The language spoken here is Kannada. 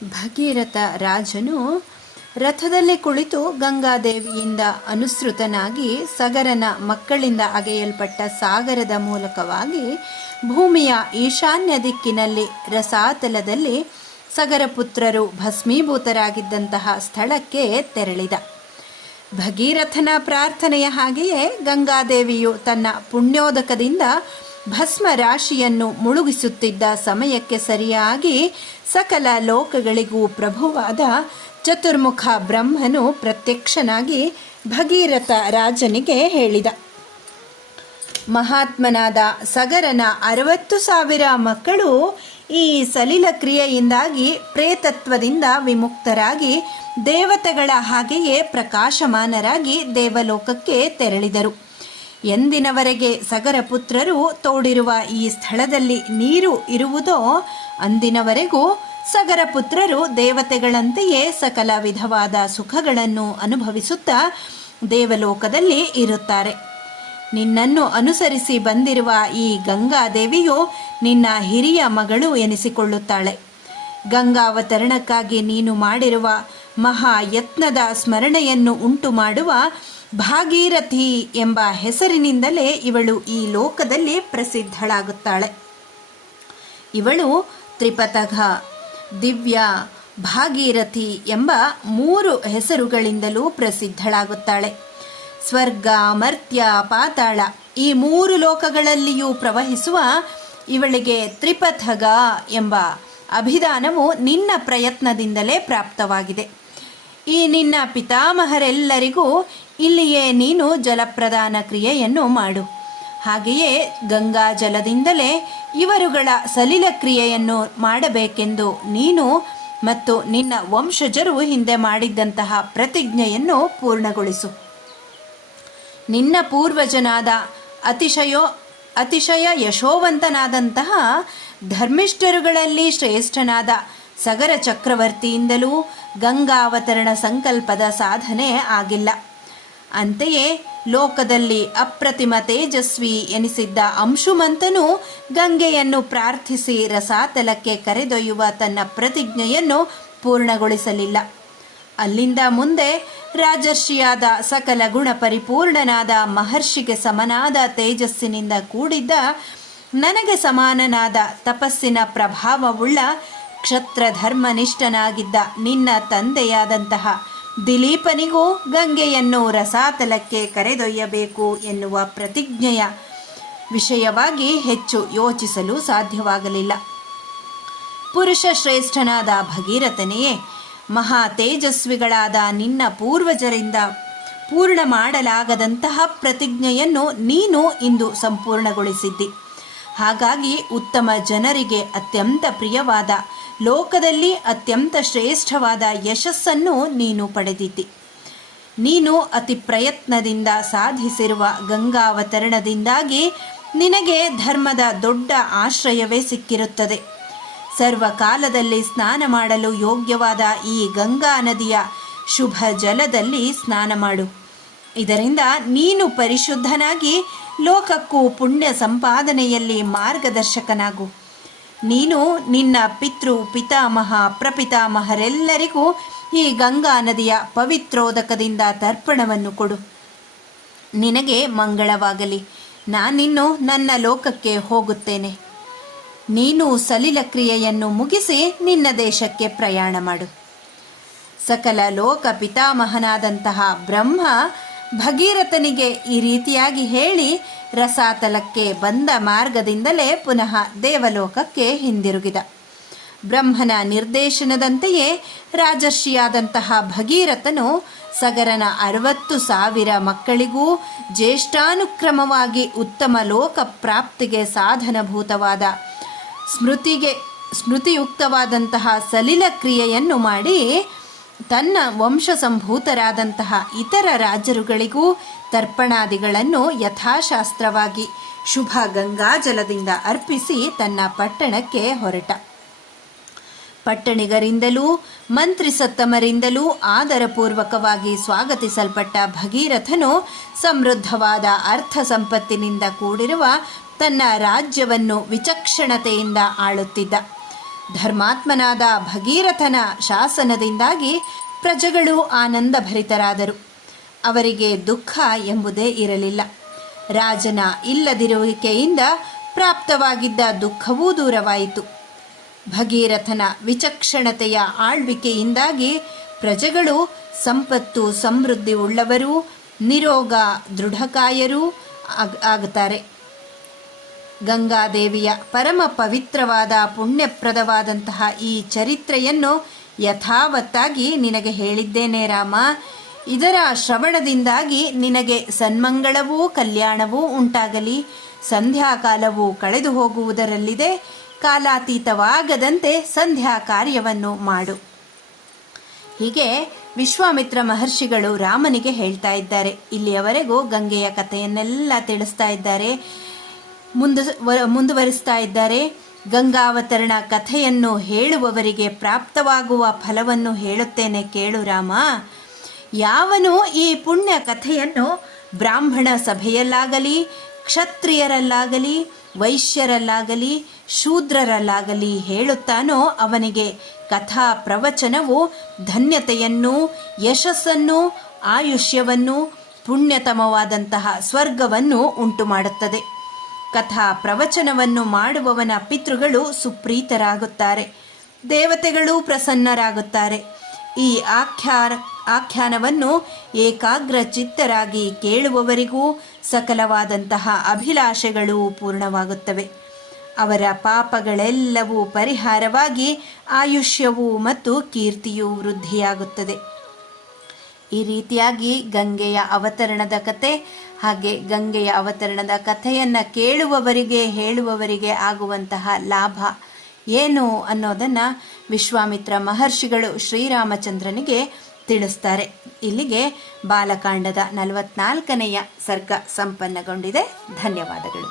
ಭಗೀರಥ ರಾಜನು ರಥದಲ್ಲಿ ಕುಳಿತು ಗಂಗಾದೇವಿಯಿಂದ ಅನುಸೃತನಾಗಿ ಸಗರನ ಮಕ್ಕಳಿಂದ ಅಗೆಯಲ್ಪಟ್ಟ ಸಾಗರದ ಮೂಲಕವಾಗಿ ಭೂಮಿಯ ಈಶಾನ್ಯ ದಿಕ್ಕಿನಲ್ಲಿ ರಸಾತಲದಲ್ಲಿ ಸಗರಪುತ್ರರು ಭಸ್ಮೀಭೂತರಾಗಿದ್ದಂತಹ ಸ್ಥಳಕ್ಕೆ ತೆರಳಿದ. ಭಗೀರಥನ ಪ್ರಾರ್ಥನೆಯ ಹಾಗೆಯೇ ಗಂಗಾದೇವಿಯು ತನ್ನ ಪುಣ್ಯೋದಕದಿಂದ ಭಸ್ಮ ರಾಶಿಯನ್ನು ಮುಳುಗಿಸುತ್ತಿದ್ದ ಸಮಯಕ್ಕೆ ಸರಿಯಾಗಿ ಸಕಲ ಲೋಕಗಳಿಗೂ ಪ್ರಭುವಾದ ಚತುರ್ಮುಖ ಬ್ರಹ್ಮನು ಪ್ರತ್ಯಕ್ಷನಾಗಿ ಭಗೀರಥ ರಾಜನಿಗೆ ಹೇಳಿದ. ಮಹಾತ್ಮನಾದ ಸಗರನ 60,000 ಮಕ್ಕಳು ಈ ಸಲಿಲ ಕ್ರಿಯೆಯಿಂದಾಗಿ ಪ್ರೇತತ್ವದಿಂದ ವಿಮುಕ್ತರಾಗಿ ದೇವತೆಗಳ ಹಾಗೆಯೇ ಪ್ರಕಾಶಮಾನರಾಗಿ ದೇವಲೋಕಕ್ಕೆ ತೆರಳಿದರು. ಎಂದಿನವರೆಗೆ ಸಗರಪುತ್ರರು ತೋಡಿರುವ ಈ ಸ್ಥಳದಲ್ಲಿ ನೀರು ಇರುವುದೋ ಅಂದಿನವರೆಗೂ ಸಗರಪುತ್ರರು ದೇವತೆಗಳಂತೆಯೇ ಸಕಲ ವಿಧವಾದ ಸುಖಗಳನ್ನು ಅನುಭವಿಸುತ್ತಾ ದೇವಲೋಕದಲ್ಲಿ ಇರುತ್ತಾರೆ. ನಿನ್ನನ್ನು ಅನುಸರಿಸಿ ಬಂದಿರುವ ಈ ಗಂಗಾದೇವಿಯು ನಿನ್ನ ಹಿರಿಯ ಮಗಳು ಎನಿಸಿಕೊಳ್ಳುತ್ತಾಳೆ. ಗಂಗಾವತರಣಕ್ಕಾಗಿ ನೀನು ಮಾಡಿರುವ ಮಹಾಯತ್ನದ ಸ್ಮರಣೆಯನ್ನು ಉಂಟು ಮಾಡುವ ಭಾಗೀರಥಿ ಎಂಬ ಹೆಸರಿನಿಂದಲೇ ಇವಳು ಈ ಲೋಕದಲ್ಲಿ ಪ್ರಸಿದ್ಧಳಾಗುತ್ತಾಳೆ. ಇವಳು ತ್ರಿಪಥಗ, ದಿವ್ಯ, ಭಾಗೀರಥಿ ಎಂಬ 3 ಹೆಸರುಗಳಿಂದಲೂ ಪ್ರಸಿದ್ಧಳಾಗುತ್ತಾಳೆ. ಸ್ವರ್ಗ, ಮರ್ತ್ಯ, ಪಾತಾಳ ಈ 3 ಲೋಕಗಳಲ್ಲಿಯೂ ಪ್ರವಹಿಸುವ ಇವಳಿಗೆ ತ್ರಿಪಥಗ ಎಂಬ ಅಭಿಧಾನವು ನಿನ್ನ ಪ್ರಯತ್ನದಿಂದಲೇ ಪ್ರಾಪ್ತವಾಗಿದೆ. ಈ ನಿನ್ನ ಪಿತಾಮಹರೆಲ್ಲರಿಗೂ ಇಲ್ಲಿಯೇ ನೀನು ಜಲಪ್ರದಾನ ಕ್ರಿಯೆಯನ್ನು ಮಾಡು. ಹಾಗೆಯೇ ಗಂಗಾ ಜಲದಿಂದಲೇ ಇವರುಗಳ ಸಲಿಲ ಕ್ರಿಯೆಯನ್ನು ಮಾಡಬೇಕೆಂದು ನೀನು ಮತ್ತು ನಿನ್ನ ವಂಶಜರು ಹಿಂದೆ ಮಾಡಿದ್ದಂತಹ ಪ್ರತಿಜ್ಞೆಯನ್ನು ಪೂರ್ಣಗೊಳಿಸು. ನಿನ್ನ ಪೂರ್ವಜನಾದ ಅತಿಶಯ ಯಶೋವಂತನಾದಂತಹ ಧರ್ಮಿಷ್ಠರುಗಳಲ್ಲಿ ಶ್ರೇಷ್ಠನಾದ ಸಗರ ಚಕ್ರವರ್ತಿಯಿಂದಲೂ ಗಂಗಾವತರಣ ಸಂಕಲ್ಪದ ಸಾಧನೆ ಆಗಿಲ್ಲ. ಅಂತೆಯೇ ಲೋಕದಲ್ಲಿ ಅಪ್ರತಿಮ ತೇಜಸ್ವಿ ಎನಿಸಿದ್ದ ಅಂಶುಮಂತನು ಗಂಗೆಯನ್ನು ಪ್ರಾರ್ಥಿಸಿ ರಸಾತಲಕ್ಕೆ ಕರೆದೊಯ್ಯುವ ತನ್ನ ಪ್ರತಿಜ್ಞೆಯನ್ನು ಪೂರ್ಣಗೊಳಿಸಲಿಲ್ಲ. ಅಲ್ಲಿಂದ ಮುಂದೆ ರಾಜರ್ಷಿಯಾದ ಸಕಲ ಗುಣ ಪರಿಪೂರ್ಣನಾದ ಮಹರ್ಷಿಗೆ ಸಮನಾದ ತೇಜಸ್ಸಿನಿಂದ ಕೂಡಿದ್ದ ನನಗೆ ಸಮಾನನಾದ ತಪಸ್ಸಿನ ಪ್ರಭಾವವುಳ್ಳ ಕ್ಷತ್ರಧರ್ಮನಿಷ್ಠನಾಗಿದ್ದ ನಿನ್ನ ತಂದೆಯಾದಂತಹ ದಿಲೀಪನಿಗೂ ಗಂಗೆಯನ್ನು ರಸಾತಲಕ್ಕೆ ಕರೆದೊಯ್ಯಬೇಕು ಎನ್ನುವ ಪ್ರತಿಜ್ಞೆಯ ವಿಷಯವಾಗಿ ಹೆಚ್ಚು ಯೋಚಿಸಲು ಸಾಧ್ಯವಾಗಲಿಲ್ಲ. ಪುರುಷ ಶ್ರೇಷ್ಠನಾದ ಭಗೀರಥನೆಯೇ, ಮಹಾ ತೇಜಸ್ವಿಗಳಾದ ನಿನ್ನ ಪೂರ್ವಜರಿಂದ ಪೂರ್ಣ ಮಾಡಲಾಗದಂತಹ ಪ್ರತಿಜ್ಞೆಯನ್ನು ನೀನು ಇಂದು ಸಂಪೂರ್ಣಗೊಳಿಸಿದ್ದಿ. ಹಾಗಾಗಿ ಉತ್ತಮ ಜನರಿಗೆ ಅತ್ಯಂತ ಪ್ರಿಯವಾದ, ಲೋಕದಲ್ಲಿ ಅತ್ಯಂತ ಶ್ರೇಷ್ಠವಾದ ಯಶಸ್ಸನ್ನು ನೀನು ಪಡೆದಿದ್ದಿ. ನೀನು ಅತಿ ಪ್ರಯತ್ನದಿಂದ ಸಾಧಿಸಿರುವ ಗಂಗಾವತರಣದಿಂದಾಗಿ ನಿನಗೆ ಧರ್ಮದ ದೊಡ್ಡ ಆಶ್ರಯವೇ ಸಿಕ್ಕಿರುತ್ತದೆ. ಸರ್ವಕಾಲದಲ್ಲಿ ಸ್ನಾನ ಮಾಡಲು ಯೋಗ್ಯವಾದ ಈ ಗಂಗಾ ನದಿಯ ಶುಭ ಜಲದಲ್ಲಿ ಸ್ನಾನ ಮಾಡು. ಇದರಿಂದ ನೀನು ಪರಿಶುದ್ಧನಾಗಿ ಲೋಕಕ್ಕೂ ಪುಣ್ಯ ಸಂಪಾದನೆಯಲ್ಲಿ ಮಾರ್ಗದರ್ಶಕನಾಗು. ನೀನು ನಿನ್ನ ಪಿತಾಮಹ ಪ್ರಪಿತಾಮಹರೆಲ್ಲರಿಗೂ ಈ ಗಂಗಾ ನದಿಯ ಪವಿತ್ರೋದಕದಿಂದ ತರ್ಪಣವನ್ನು ಕೊಡು. ನಿನಗೆ ಮಂಗಳವಾಗಲಿ. ನಾನಿನ್ನು ನನ್ನ ಲೋಕಕ್ಕೆ ಹೋಗುತ್ತೇನೆ. ನೀನು ಸಲಿಲ ಕ್ರಿಯೆಯನ್ನು ಮುಗಿಸಿ ನಿನ್ನ ದೇಶಕ್ಕೆ ಪ್ರಯಾಣ ಮಾಡು. ಸಕಲ ಲೋಕ ಪಿತಾಮಹನಾದಂತಹ ಬ್ರಹ್ಮ ಭಗೀರಥನಿಗೆ ಈ ರೀತಿಯಾಗಿ ಹೇಳಿ ರಸಾತಲಕ್ಕೆ ಬಂದ ಮಾರ್ಗದಿಂದಲೇ ಪುನಃ ದೇವಲೋಕಕ್ಕೆ ಹಿಂದಿರುಗಿದ. ಬ್ರಹ್ಮನ ನಿರ್ದೇಶನದಂತೆಯೇ ರಾಜರ್ಷಿಯಾದಂತಹ ಭಗೀರಥನು ಸಗರನ 60,000 ಮಕ್ಕಳಿಗೂ ಜ್ಯೇಷ್ಠಾನುಕ್ರಮವಾಗಿ ಉತ್ತಮ ಲೋಕ ಪ್ರಾಪ್ತಿಗೆ ಸಾಧನಭೂತವಾದ ಸ್ಮೃತಿಯುಕ್ತವಾದಂತಹ ಸಲಿಲ ಕ್ರಿಯೆಯನ್ನು ಮಾಡಿ ತನ್ನ ವಂಶಸಂಭೂತರಾದಂತಹ ಇತರ ರಾಜರುಗಳಿಗೂ ತರ್ಪಣಾದಿಗಳನ್ನು ಯಥಾಶಾಸ್ತ್ರವಾಗಿ ಶುಭ ಗಂಗಾಜಲದಿಂದ ಅರ್ಪಿಸಿ ತನ್ನ ಪಟ್ಟಣಕ್ಕೆ ಹೊರಟ. ಪಟ್ಟಣಿಗರಿಂದಲೂ ಮಂತ್ರಿಸತ್ತಮರಿಂದಲೂ ಆದರಪೂರ್ವಕವಾಗಿ ಸ್ವಾಗತಿಸಲ್ಪಟ್ಟ ಭಗೀರಥನು ಸಮೃದ್ಧವಾದ ಅರ್ಥ ಸಂಪತ್ತಿನಿಂದ ಕೂಡಿರುವ ತನ್ನ ರಾಜ್ಯವನ್ನು ವಿಚಕ್ಷಣತೆಯಿಂದ ಆಳುತ್ತಿದ್ದ. ಧರ್ಮಾತ್ಮನಾದ ಭಗೀರಥನ ಶಾಸನದಿಂದಾಗಿ ಪ್ರಜೆಗಳು ಆನಂದಭರಿತರಾದರು. ಅವರಿಗೆ ದುಃಖ ಎಂಬುದೇ ಇರಲಿಲ್ಲ. ರಾಜನ ಇಲ್ಲದಿರುವಿಕೆಯಿಂದ ಪ್ರಾಪ್ತವಾಗಿದ್ದ ದುಃಖವೂ ದೂರವಾಯಿತು. ಭಗೀರಥನ ವಿಚಕ್ಷಣತೆಯ ಆಳ್ವಿಕೆಯಿಂದಾಗಿ ಪ್ರಜೆಗಳು ಸಂಪತ್ತು ಸಮೃದ್ಧಿ ಉಳ್ಳವರೂ ನಿರೋಗ ದೃಢಕಾಯರೂ ಆಗುತ್ತಾರೆ. ಗಂಗಾದೇವಿಯ ಪರಮ ಪವಿತ್ರವಾದ ಪುಣ್ಯಪ್ರದವಾದಂತಹ ಈ ಚರಿತ್ರೆಯನ್ನು ಯಥಾವತ್ತಾಗಿ ನಿನಗೆ ಹೇಳಿದ್ದೇನೆ ರಾಮ. ಇದರ ಶ್ರವಣದಿಂದಾಗಿ ನಿನಗೆ ಸನ್ಮಂಗಳವೂ ಕಲ್ಯಾಣವೂ ಉಂಟಾಗಲಿ. ಸಂಧ್ಯಾಕಾಲವು ಕಳೆದು ಹೋಗುವುದರಲ್ಲಿದೆ. ಕಾಲಾತೀತವಾಗದಂತೆ ಸಂಧ್ಯಾ ಕಾರ್ಯವನ್ನು ಮಾಡು. ಹೀಗೆ ವಿಶ್ವಾಮಿತ್ರ ಮಹರ್ಷಿಗಳು ರಾಮನಿಗೆ ಹೇಳ್ತಾ ಇದ್ದಾರೆ. ಇಲ್ಲಿಯವರೆಗೂ ಗಂಗೆಯ ಕಥೆಯನ್ನೆಲ್ಲ ತಿಳಿಸ್ತಾ ಇದ್ದಾರೆ, ಮುಂದುವರಿಸ್ತಾ ಇದ್ದಾರೆ. ಗಂಗಾವತರಣ ಕಥೆಯನ್ನು ಹೇಳುವವರಿಗೆ ಪ್ರಾಪ್ತವಾಗುವ ಫಲವನ್ನು ಹೇಳುತ್ತೇನೆ ಕೇಳು ರಾಮ. ಯಾವನು ಈ ಪುಣ್ಯ ಕಥೆಯನ್ನು ಬ್ರಾಹ್ಮಣ ಸಭೆಯಲ್ಲಾಗಲಿ, ಕ್ಷತ್ರಿಯರಲ್ಲಾಗಲಿ, ವೈಶ್ಯರಲ್ಲಾಗಲಿ, ಶೂದ್ರರಲ್ಲಾಗಲಿ ಹೇಳುತ್ತಾನೋ ಅವನಿಗೆ ಕಥಾ ಪ್ರವಚನವು ಧನ್ಯತೆಯನ್ನು, ಯಶಸ್ಸನ್ನು, ಆಯುಷ್ಯವನ್ನು, ಪುಣ್ಯತಮವಾದಂತಹ ಸ್ವರ್ಗವನ್ನು ಉಂಟು ಮಾಡುತ್ತದೆ. ಕಥಾ ಪ್ರವಚನವನ್ನು ಮಾಡುವವನ ಪಿತೃಗಳು ಸುಪ್ರೀತರಾಗುತ್ತಾರೆ, ದೇವತೆಗಳು ಪ್ರಸನ್ನರಾಗುತ್ತಾರೆ. ಈ ಆಖ್ಯಾನವನ್ನು ಏಕಾಗ್ರ ಚಿತ್ತರಾಗಿ ಕೇಳುವವರಿಗೂ ಸಕಲವಾದಂತಹ ಅಭಿಲಾಷೆಗಳು ಪೂರ್ಣವಾಗುತ್ತವೆ. ಅವರ ಪಾಪಗಳೆಲ್ಲವೂ ಪರಿಹಾರವಾಗಿ ಆಯುಷ್ಯವೂ ಮತ್ತು ಕೀರ್ತಿಯೂ ವೃದ್ಧಿಯಾಗುತ್ತದೆ. ಈ ರೀತಿಯಾಗಿ ಗಂಗೆಯ ಅವತರಣದ ಕತೆ, ಹಾಗೆ ಗಂಗೆಯ ಅವತರಣದ ಕಥೆಯನ್ನು ಕೇಳುವವರಿಗೆ ಹೇಳುವವರಿಗೆ ಆಗುವಂತಹ ಲಾಭ ಏನು ಅನ್ನೋದನ್ನು ವಿಶ್ವಾಮಿತ್ರ ಮಹರ್ಷಿಗಳು ಶ್ರೀರಾಮಚಂದ್ರನಿಗೆ ತಿಳಿಸ್ತಾರೆ. ಇಲ್ಲಿಗೆ ಬಾಲಕಾಂಡದ 44ನೆಯ ಸರ್ಗ ಸಂಪನ್ನಗೊಂಡಿದೆ. ಧನ್ಯವಾದಗಳು.